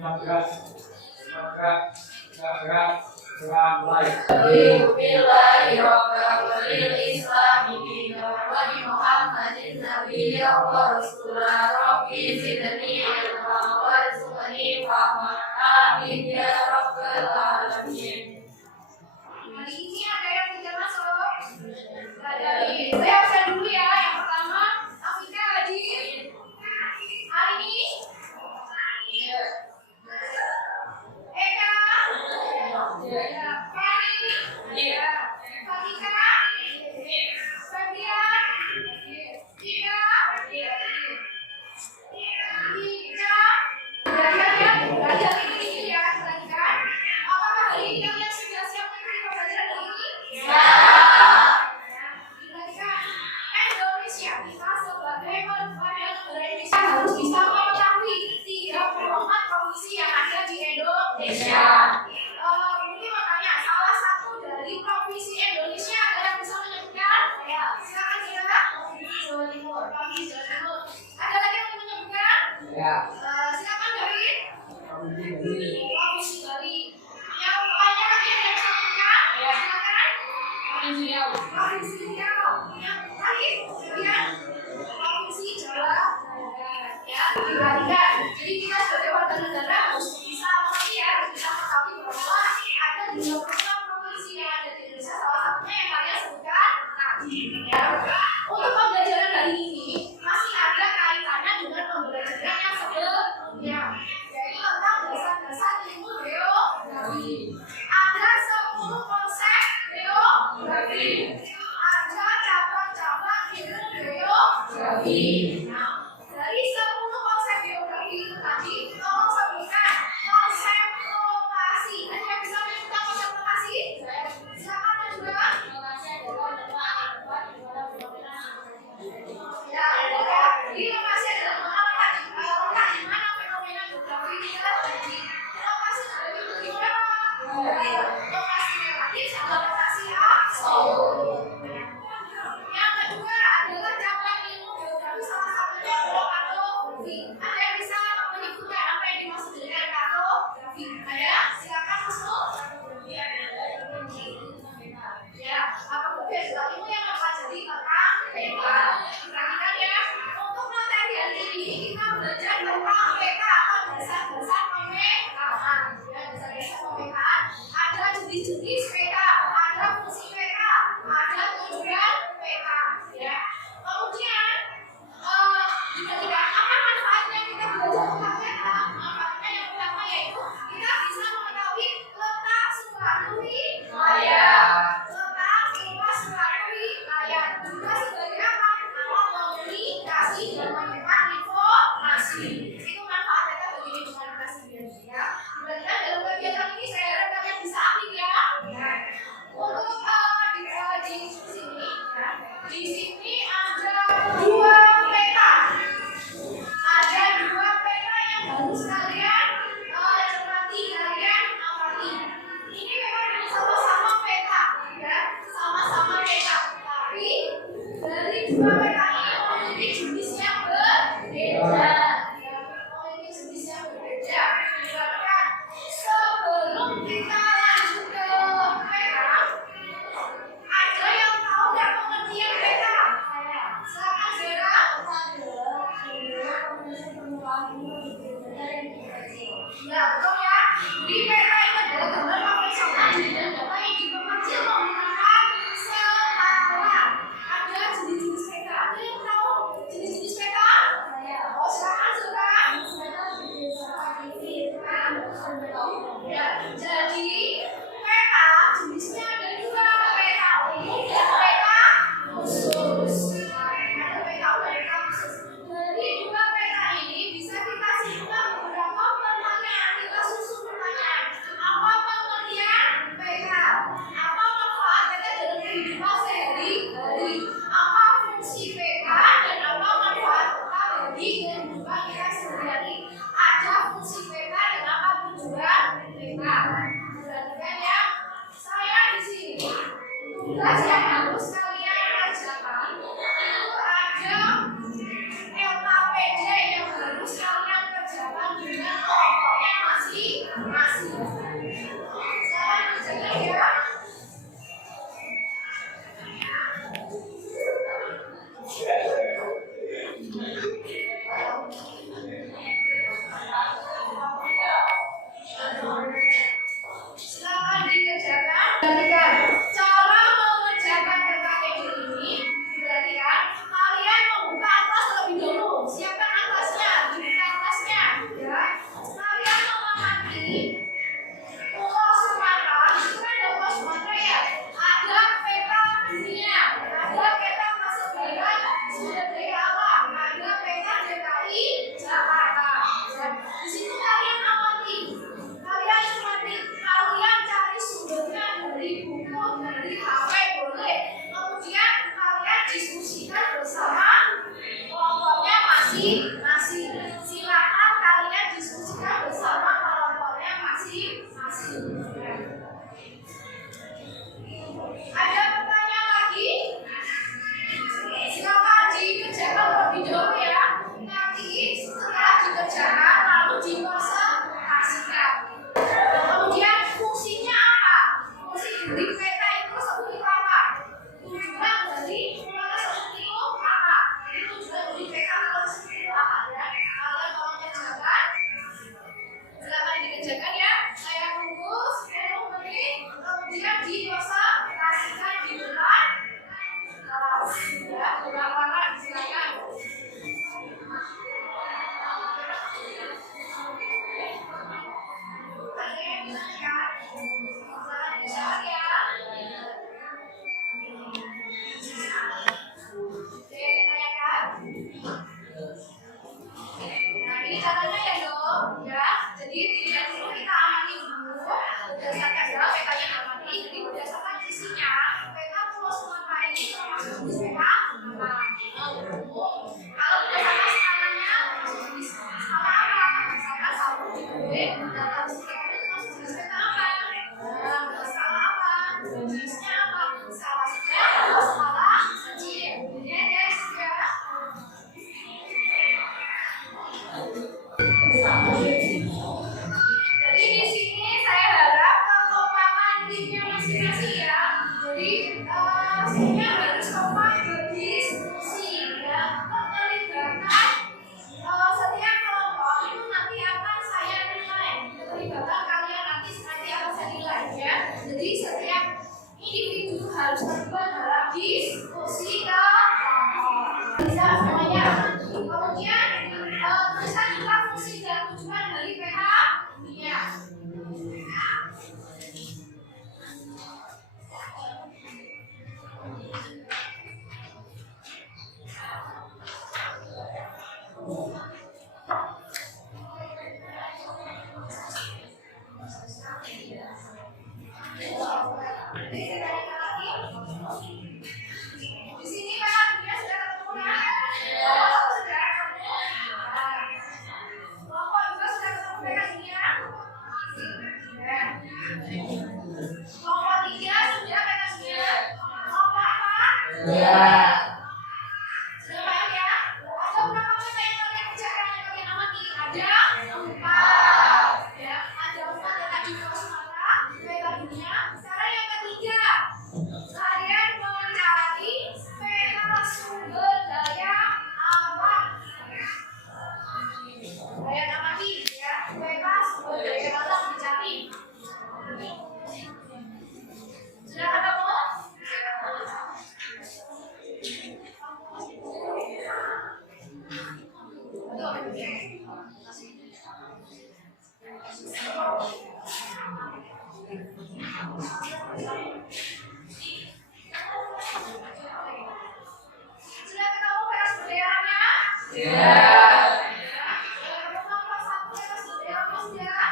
Hari ini ada yang tidak masuk. Saya absen dulu ya. Yang pertama, Afika Haji. Hari ini Eka, Fani, Fatika, Febrian, Tika, belajar ini ya, perhatikan. Apakah hari ini kalian sudah siap mengikuti pembelajaran hari ini? Ya. Perhatikan, Indonesia kita sebagai negara Indonesia harus bisa mengetahui 34 provinsi yang ada di Indonesia. Mungkin makanya salah satu dari provinsi Indonesia ada yang bisa menyebutkan? Ya. Silakan ya. Jawa Timur, provinsi Jawa Timur. Ada lagi yang menyebutkan? Ya. Silakan dari provinsi Bali. Yang lainnya lagi yang bisa menyebutkan? Ya. Silakan. Provinsi Riau. Provinsi Riau. Yang terakhir kemudian provinsi Jawa Barat. Ya, diperhatikan. Jadi kita sebagai warga negara harus bisa mengerti ya, harus bisa mengetahui bahwa ada 26 provinsi yang ada di Indonesia, salah satunya yang kalian sebutkan tadi. Ya. Untuk pembelajaran hari ini masih ada kaitannya dengan pembelajaran yang sebelumnya, yaitu tentang dasar-dasar ilmu geografi. Ada 10 konsep geografi. Ada cabang-cabang ilmu geografi. Nah, dari 10 konsep geografi itu tadi, tolong sebutkan konsep lokasi. Ada yang bisa menyebutkan konsep lokasi? Silakan juga. Ya, jadi lokasi adalah letak di mana fenomena geografi ini terjadi. Lokasi dari itu gimana? Lokasi relatif sama lokasi absolut. Yang kedua adalah cabang ilmu geografi, salah satunya adalah kartografi. Ada yang bisa menyebutkan apa yang dimaksud dengan kartografi? Ada? Silakan masuk. Ya, kartografi adalah ilmu yang mempelajari tentang peta. Perhatikan ya, untuk materi hari ini kita belajar tentang peta atau dasar-dasar pemetaan. Ya, dasar-dasar pemetaan. Ada jenis-jenis peta, ada fungsi peta, ada tujuan peta. Ya, kemudian diberikan apa manfaatnya kita belajar tentang peta? Manfaatnya yang pertama yaitu kita bisa mengetahui letak suatu wilayah. Letak luas suatu wilayah juga sebagai apa? Alat komunikasi dan menyebar informasi. Itu manfaat peta bagi lingkungan kita sendiri ya. Diberikan dalam kegiatan ini saya harap kalian bisa aktif ya. Untuk di sini ada 2 peta. Ada 2 peta yang harus kalian cermati, kalian amati. Ini memang sama-sama peta, ya, sama-sama peta. Tapi dari 2 peta ini memiliki jenis yang berbeda. Memiliki jenis yang berbeda. Diberikan sebelum kita lanjut ke peta. Ada yang tahu nggak pengertian peta? Silakan Zera. Ya, betul ya. Di peta itu adalah gambar pemeriksaan dan data yang diperkecil menggunakan skala. Ada jenis-jenis peta. Ada yang tahu jenis-jenis peta? Oh, silakan Zera. Ya, jadi peta jenisnya ada 2, peta umum dan peta khusus. Ada peta umum dan peta khusus. Dari 2 peta ini bisa kita simpulkan beberapa pertanyaan. Kita susun pertanyaan. Apa pengertian peta? Apa manfaat peta dalam kehidupan sehari-hari? Apa fungsi peta dan apa manfaat peta bagi kehidupan kita sehari-hari? Ada fungsi peta dan apa tujuan peta? Perhatikan ya, saya di sini tugas yang harus kalian kerjakan itu ada LKPD yang harus kalian kerjakan dengan kelompoknya masing-masing. Silakan kalian diskusikan bersama kelompoknya masing-masing. Ada pertanyaan lagi? Silakan dikerjakan terlebih dahulu ya. Nanti setelah dikerjakan lalu dipresentasikan. Kemudian fungsinya apa? Fungsi dari peta itu seperti apa? Tujuan dari peta seperti itu apa? Tujuan dari peta seperti itu apa ya? Kalian tolong kerjakan. Silakan dikerjakan ya. Saya tunggu 10 menit. Kemudian dipresentasikan di depan kelas. Ya, ulang-ulangan silakan. Jadi di sini saya harap kekompakan timnya masing-masing ya. Jadi timnya harus kompak berdiskusi ya. Keterlibatan setiap kelompok itu nanti akan saya nilai. Keterlibatan kalian nanti akan saya nilai ya. Jadi setiap individu harus terlibat dalam diskusi kelompok. Bisa semuanya. Kemudian tuliskan juga fungsi dan tujuan dari peta dunia. Di sini peta dunia sudah ketemu kan? Kelompok juga sudah ketemu peta dunia. Kelompok 3 sudah peta dunia. Kelompok 4 sudah paham ya? Ada berapa peta yang kalian kerjakan yang kalian amati? Ada 4 ya. Ada 4 yang tadi Sumatera, peta dunia. Sekarang yang ketiga, kalian mencari peta sumber daya alam. Kalian amati ya, peta sumber daya alam dicari. Sudah ketemu? Sudah ketemu peta sumber daya alamnya? Nomor 1 peta sumber daya alam sudah?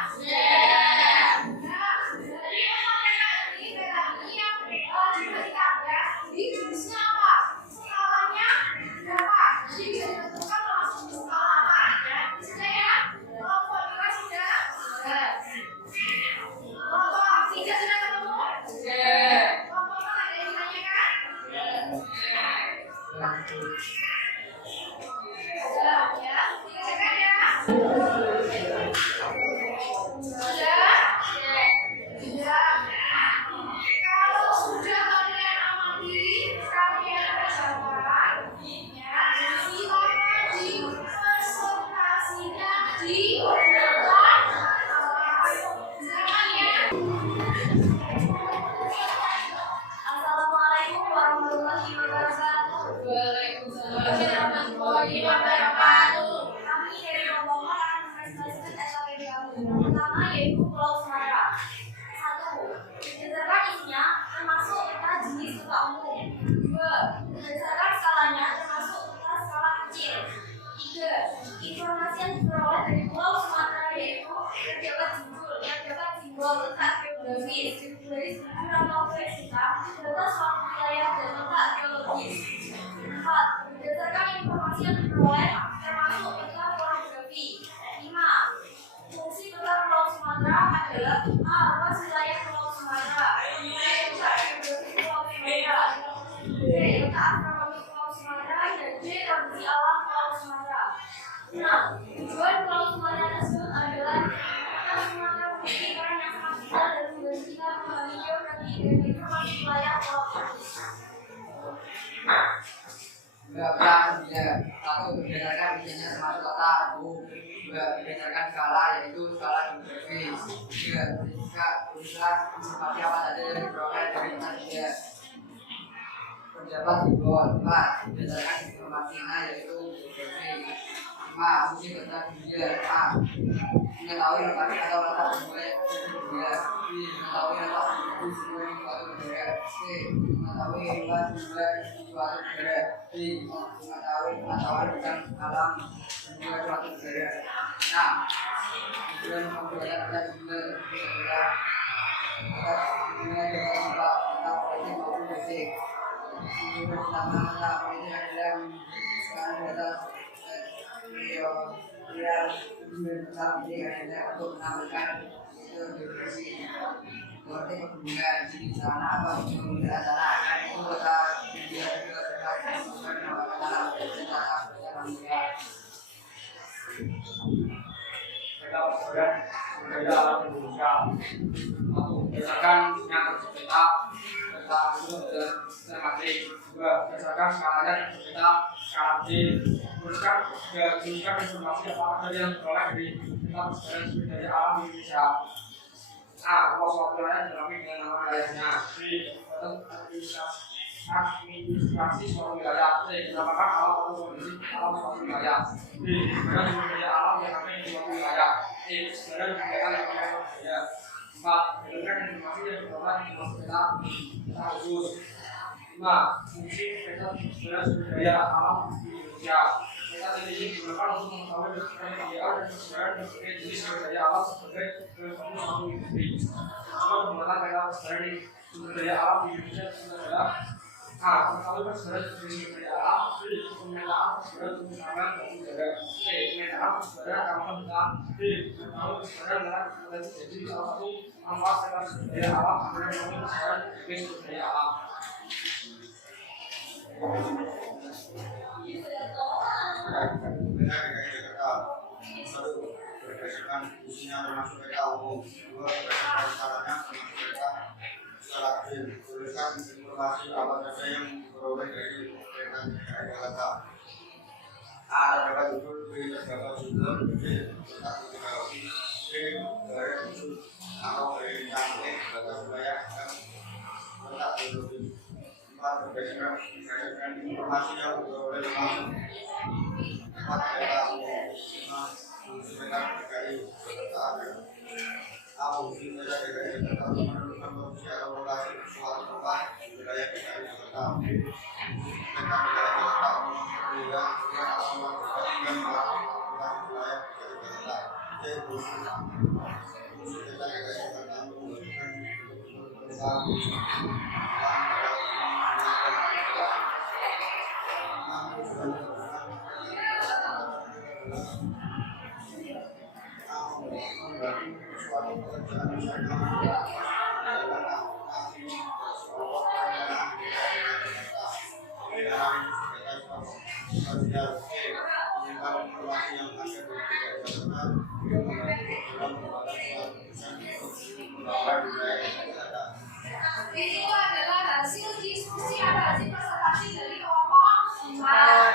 Jadi jenisnya apa? Skalanya berapa? Jadi bisa ditentukan langsung di skala apa ya? Sudah ya? Kelompok 2 sudah? Kelompok 3 sudah ketemu? Kelompok 4 ada yang ditanyakan? Ada ya? Dikerjakan ya? Sudah? Kalau sudah kalian amati, kalian kerjakan ya, silakan dipresentasikan di depan silakan ya. Assalamualaikum warahmatullahi wabarakatuh. Waalaikumsalam warahmatullahi wabarakatuh. Kami dari kelompok akan mempresentasikan SKPD kami. Yang pertama yaitu Pulau Sumatera. 1. Berdasarkan isinya termasuk peta jenis peta umum. 2. Berdasarkan skalanya termasuk peta skala kecil. 3. Informasi yang diperoleh dari Pulau Sumatera yaitu terdapat simbol letak geografis dari struktur atau geofisika, data suatu wilayah dan letak geologis. 4. Berdasarkan informasi yang diperoleh termasuk Nah, tujuan kalau semuanya tersebut adalah akan menggunakan pemikiran yang sangat vital dan memberhentikan menghijau dan informasi wilayah satu berdasarkan misalnya termasuk kata dua berdasarkan skala yaitu skala geografis tiga berusaha informasi apa saja yang diperoleh dari tiga pendapat di bawah empat berdasarkan informasinya yaitu geografi lima fungsi tentang dunia mengetahui letak atau letak sebuah dunia mengetahui letak sebuah suatu negara mengetahui luas jumlah suatu negara mengetahui pengetahuan tentang alam sebuah suatu negara. Nah, tujuan pembelajaran kita juga adalah atas dunia dengan tempat tentang politik maupun basic. Tujuan pertama tentang politik adalah sekarang data real tentang ini adalah untuk menampilkan geografi seperti pegunungan di sana atau gunung di sana itu kota India juga terkait dengan tanah manusia. Kita berdasarkan budaya alam Indonesia berdasarkan yang tercipta data itu matematik dua berdasarkan skalanya tercipta skala D berdasarkan informasi apa saja yang diperoleh dari kita berdasarkan sumber daya alam Indonesia. A. Waktu-waktunya dilengkapi dengan nama wilayahnya. B. Administrasi suatu wilayah. C. Menambahkan alam atau kondisi alam suatu wilayah. D. Sebenarnya sumber daya alam yang ada di suatu wilayah. E. Sebenarnya kegiatan yang ada di suatu wilayah. 4. Berdasarkan informasi yang diperoleh di suatu peta khusus. 5. Fungsi peta sebenarnya sumber daya alam di Indonesia. Peta ini digunakan untuk mengetahui ketersediaan dan keseluruhan berbagai jenis sumber daya alam sebagai suatu industri. Contoh pembuatan peta sebenarnya sumber daya alam di Indonesia adalah A. Mengetahui persebaran sumber daya alam. B. Pemetaan persebaran pengusahaan dan udara. C. Pemetaan persebaran kawasan hutan. D. Mengetahui persebaran dalam potensi jadi salah satu manfaat peta sumber daya alam adalah mengetahui persebaran berbagai sumber daya alam. Berdasarkan fungsinya termasuk peta umum, dua berdasarkan syaratnya termasuk peta skala D, berdasarkan informasi apa saja yang diperoleh dari peta data. A. Terdapat unsur, B. Terdapat sumber, C. Terdapat geografi, D. Garis khusus atau garis cantik batas wilayah dan letak geografis. 4. Berdasarkan informasi yang diperoleh langsung. 4. Peta umum. 5. Fungsi peta DKI serta A. Fungsi peta DKI serta menentukan posisi atau lokasi suatu tempat di wilayah DKI serta B. Fungsi peta DKI serta menentukan atau melakukan melakukan wilayah DKI serta C. Fungsi peta DKI serta menentukan Ini adalah hasil diskusi atau hasil presentasi dari kelompok 5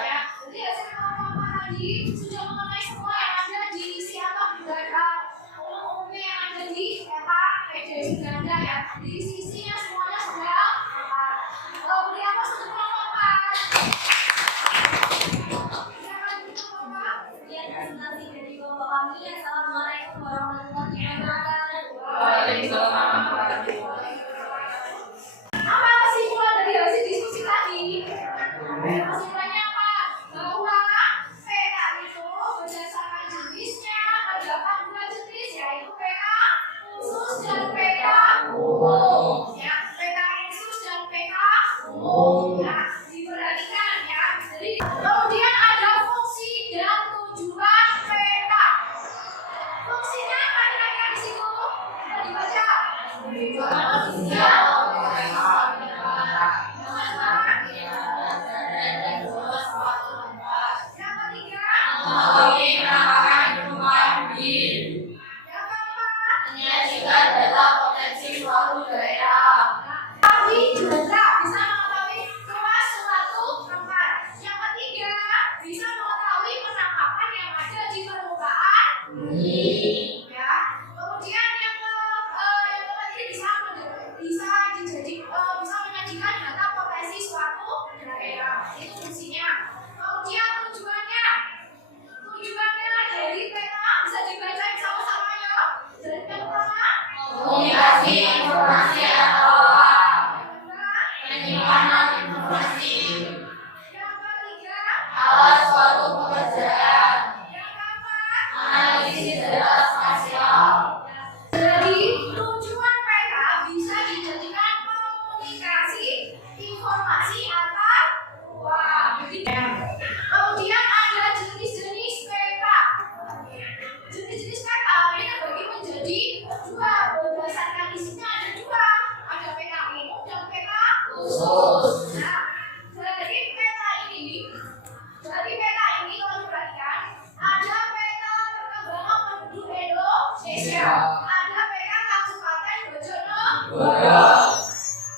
ya. Jadi hasil kelompok tadi sudah mengenai semua yang ada di siapa budaya umumnya yang ada di PD Uganda ya. Di sisinya semuanya sudah beri apa untuk kelompok 4? Ya, presentasi dari kelompok kami. Assalamualaikum warahmatullahi wabarakatuh. Waalaikumsalam warahmatullahi wabarakatuh. Apa kesimpulan dari hasil diskusi tadi? Kesimpulannya apa? Bahwa peta itu berdasarkan jenisnya terdapat dua jenis, yaitu peta khusus dan peta umum. Ya, peta khusus dan peta umum. Nah, diperhatikan ya. Jadi kemudian ada fungsi dan tujuan peta. Fungsinya apa kira-kira di situ? Kita dibaca. mengetahui penampakan rumah bumi. Yang keempat, Menyajikan data potensi suatu daerah. mengetahui jumlah, bisa mengetahui luas suatu tempat. Yang ketiga, bisa mengetahui penampakan yang ada di permukaan bumi. Ya. Kemudian yang keempat ini bisa menyajikan data potensi suatu daerah. Itu fungsinya. Kemudian tujuannya dari peta bisa dibaca sama-sama ya. Dari yang pertama, Komunikasi informasi atau penyimpanan informasi. yang ketiga, Alat suatu pekerjaan. yang keempat. Analisis data spasial. Jadi tujuan peta bisa dijadikan komunikasi informasi antar uang. Kemudian ada jenis-jenis peta. Jenis-jenis peta ini terbagi menjadi dua. Berdasarkan isinya ada dua. Ada peta umum dan peta Khusus. Nah, dari peta ini kalau diperhatikan ada peta perkembangan penduduk Indonesia, ada peta Kabupaten Bojonegoro.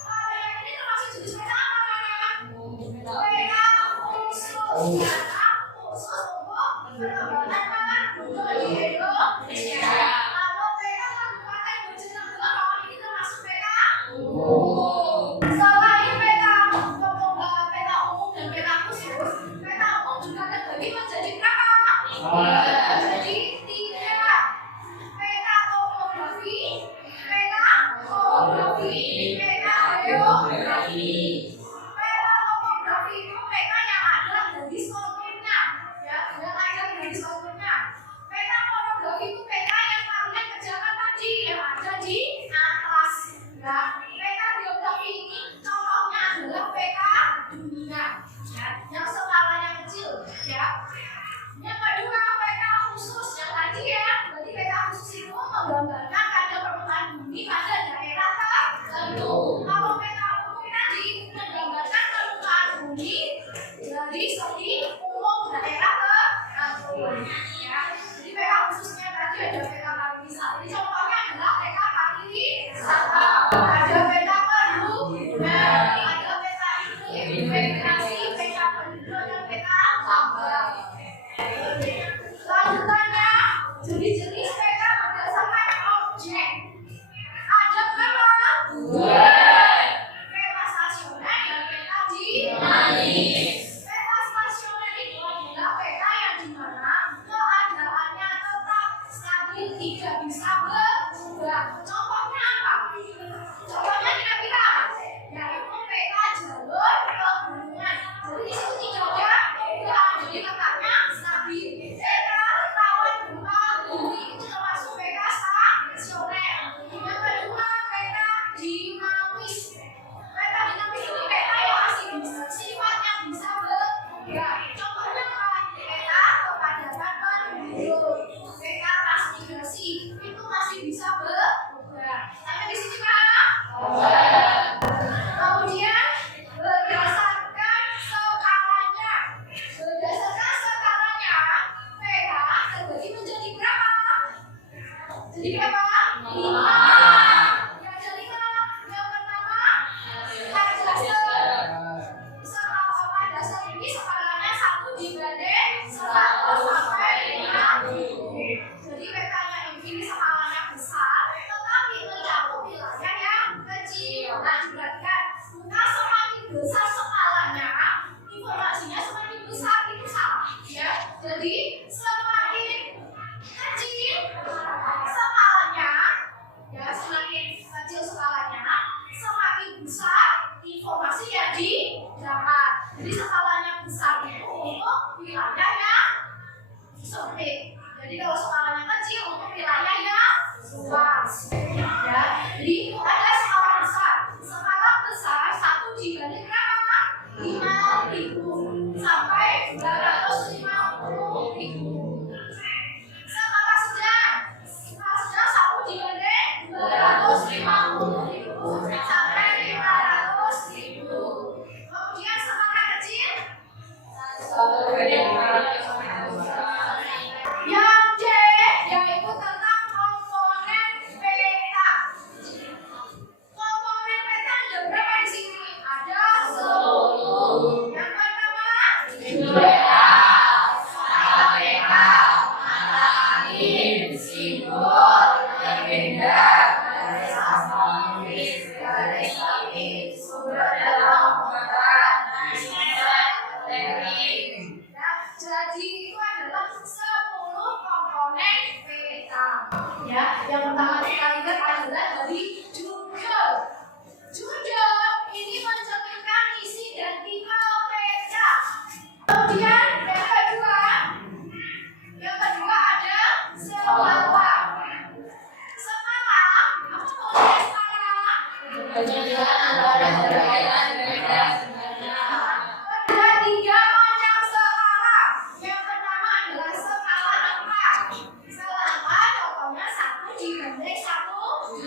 Kalau yang ini termasuk jenis peta apa namanya? Peta khusus. Peta khusus untuk perkembangan penduduk di Indonesia. Kalau peta Kabupaten Bojonegoro ini termasuk peta umum. Selain peta umum dan peta khusus, peta umum juga terbagi menjadi berapa? Jadi 3. Peta topografi, peta geografi. Peta topografi itu peta yang ada garis konturnya, ya, ada garis konturnya. Peta topografi itu peta yang kalian kerjakan tadi yang ada di atlas. Ya, peta geografi ini contohnya adalah peta dunia, ya, yang skalanya kecil, ya. Yang kedua, peta khusus yang tadi ya, berarti peta khusus itu menggambarkan kadar permukaan bumi pada daerah tertentu. Kalau peta umum tadi menggambarkan permukaan bumi dari segi umum daerah tertentu. Ya, jadi peta khususnya tadi ada peta pariwisata. Ini contohnya adalah peta pariwisata. Ada peta perhubungan, ada peta iklim, vegetasi, peta penduduk dan peta tambang. Lanjutannya, jenis-jenis peta berdasarkan objek. Ada berapa? 2. Peta stasioner dan peta dinamis. Peta stasioner itu adalah peta yang dimana keadaannya tetap stabil, tidak bisa berubah. Contohnya apa? Contohnya kira-kira apa? Yaitu peta jalur pegunungan. Jadi di situ tidak ada perubahan, jadi letaknya stabil. Peta rawan gempa bumi itu termasuk peta stasioner. Yang kedua, peta dinamis. Peta dinamis ini peta yang masih bisa sifatnya bisa berubah. Contohnya apa? Peta kepadatan penduduk, peta transmigrasi itu masih bisa berubah. Sampai di sini kan? Kemudian berdasarkan skalanya, peta terbagi menjadi berapa? Jadi berapa? 5. Yang ada 5. Yang pertama ada dasar ini skalanya 1 dibanding 100 sampai 50. Jadi petanya ini skalanya besar, tetapi mencakup wilayah yang kecil. Nah, diperhatikan, bukan semakin besar skalanya, informasinya semakin besar, itu salah. Ya, jadi semakin kecil skalanya, ya, semakin kecil skalanya, semakin besar informasi yang didapat. Jadi skalanya besar itu untuk wilayah yang sempit. Jadi kalau skalanya kecil untuk wilayah yang luas. Ya, jadi ada skala besar. Skala besar 1 dibanding berapa? 5.000 sampai 250.000. Skala sedang 1 dibanding 250.000 sampai 500.000. Kemudian skala kecil 1 banding 500.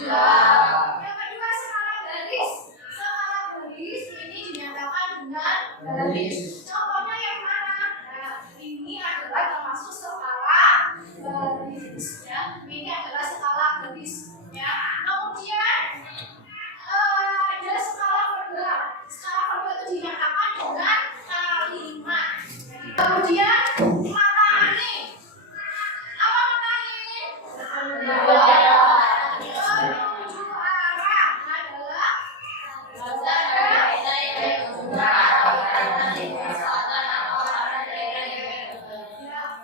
Yang kedua skala garis. Skala garis ini dinyatakan dengan garis. Contohnya yang mana? Nah, ini adalah termasuk skala garis. Ya, ini adalah skala garis. Ya, kemudian ada skala verba. Skala verba itu dinyatakan dengan kalimat. Kemudian mata angin. Apa mata angin? Menuju arah adalah ya,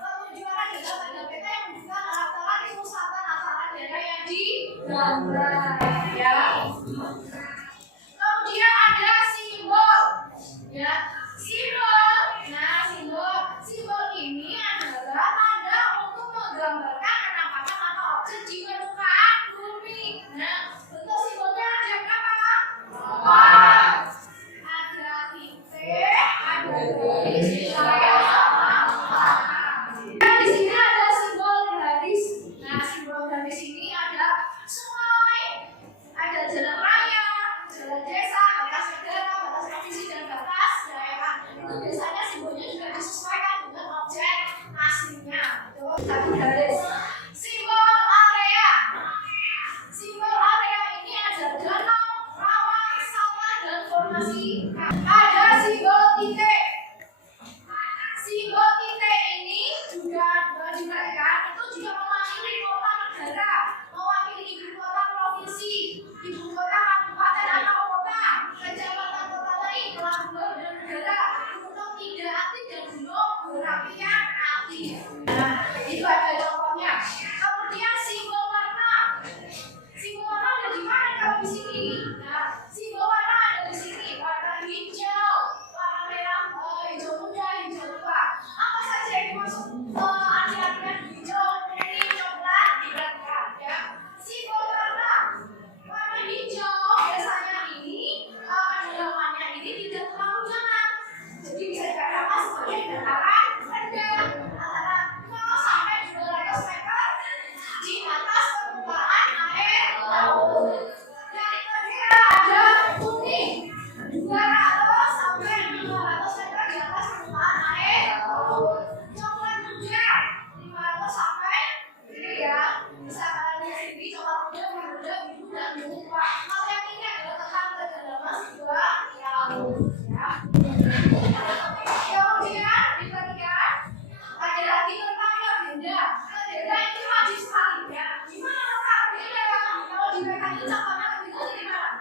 menuju arah adalah tanda peta yang menunjukkan arah di pusatan asalnya daerah yang digambar. Ya. Kemudian ada simbol. Ya, simbol. Nah, simbol ini adalah tanda untuk menggambarkan penampakan atau objek di permukaan bumi. Nah, bentuk simbolnya ada berapa? Ada titik, ada garis, ada sama. Nah, di sini ada simbol garis. Nah, simbol garis ini ada sungai, ada jalan raya, jalan desa, batas negara, batas provinsi, dan batas daerah. Itu biasanya simbolnya juga disesuaikan dengan objek aslinya. Itu satu garis. Simbol area. Simbol area ini ada danau, rawa, sawah, dan formasi. Ada simbol titik. Simbol titik ini juga itu juga mewakili kota negara, mewakili ibu kota provinsi, ibu kota kabupaten atau kota, kecamatan kota lain, pelabuhan dan negara, gunung tidak aktif dan gunung berapi yang aktif. Nah, itu ada contohnya. Kemudian simbol warna. Simbol warna ada di mana kalau di sini? Nah, simbol warna ada di sini. Warna hijau, warna merah, hijau muda, hijau tua. Apa saja yang dimaksud arti-artian hijau, kuning, coklat, diberatkan ya. Simbol warna. Warna hijau biasanya ini dalamannya ini tidak terlalu dalam. Jadi bisa dikatakan sebagai dataran rendah antara 0 sampai 200 meter di atas permukaan air laut. Yang kedua ada kuning 200 sampai 500 meter di atas permukaan air laut. Coklat muda 500 sampai ini ya. Bisa kalian lihat sendiri coklat muda, biru dan ungu tua. Hal yang ini adalah tentang kedalaman sebuah laut. Ya. Kemudian ketiga ada lagi tentang legenda. Legenda ini wajib sekali ya. Di mana letak legenda? Kalau di mereka itu contohnya legenda di mana?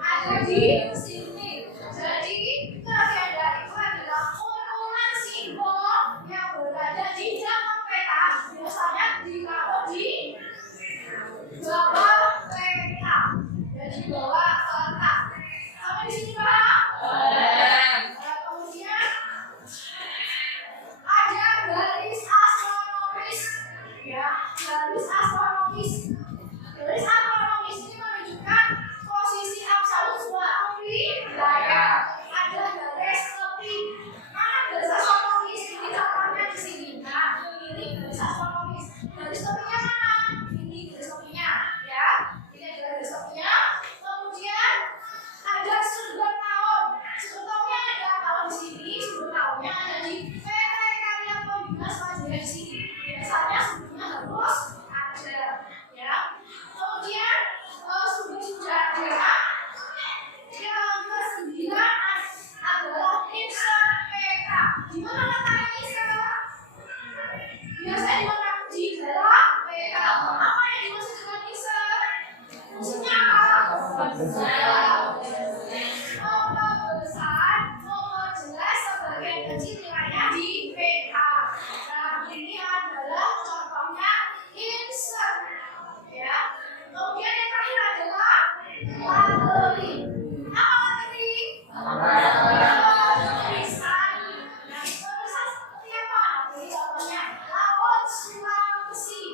Ada di sini. Jadi legenda itu adalah urunan simbol yang berada di dalam peta. Biasanya ditaruh di bawah peta. Jadi bawah peta. Sampai di sini Pak? Kemudian ada garis astronomis. Ya, garis astronomis. Garis astronomis ini menunjukkan posisi absolut sebuah wilayah. Ada garis tepi. Mana garis astronomis? Ini contohnya di sini. Nah, ini garis astronomis. Garis tepinya mana? Ini garis tepinya. Ya, ini adalah garis tepinya. Kemudian ada sudut tahun. Sudut tahunnya ada kalau di sini. Sudut tahunnya ada di PT Karya Pembina Swadaya di sini. Biasanya sudutnya harus ada. Ya. Kemudian sudut sudah ada. Yang ke-9 adalah insert peta. Di mana letaknya insert? Biasanya di mana? Di dalam peta. Apa yang dimaksud dengan insert? Maksudnya apa? Nomor besar, nomor jelas, sebagian kecil nilainya di peta. Nah, ini adalah contohnya insert. Ya. Kemudian yang terakhir adalah materi. Apa materi? Tulisan. Nah, tulisan seperti apa? Jadi contohnya laut Sulawesi,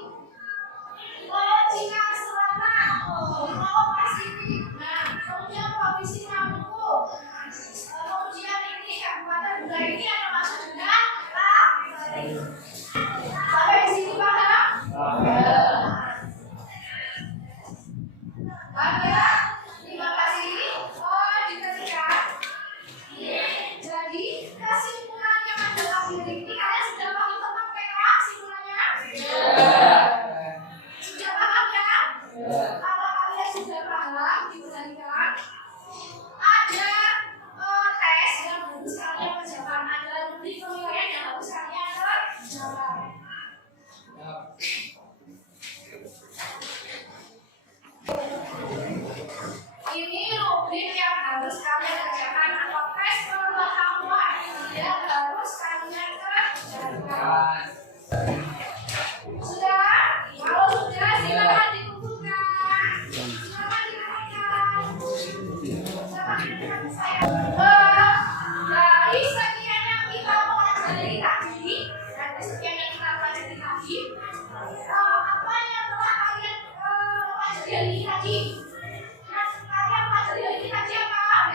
laut Cina Selatan, laut Pasifik. Nah, pelajari hari ini tadi? Kalian pelajari hari ini tadi apa?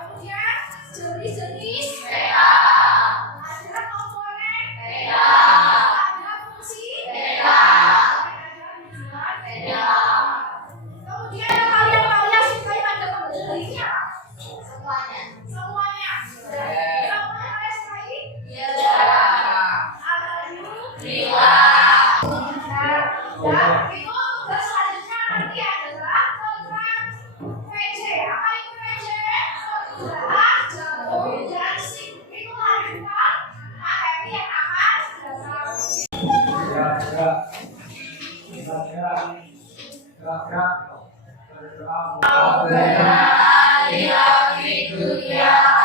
Kemudian jenis-jenis ada komponen ada fungsi kemudian kalian sukai pada pembelajaran hari ini apa? Semuanya. Semuanya kalian sukai? Nah, itu tugas selanjutnya nanti adalah tentang VJ. Apa itu VJ? Kemudahan, jarum, dan sing. Itu lanjutan materi yang akan datang. Rabbana atina fid dunya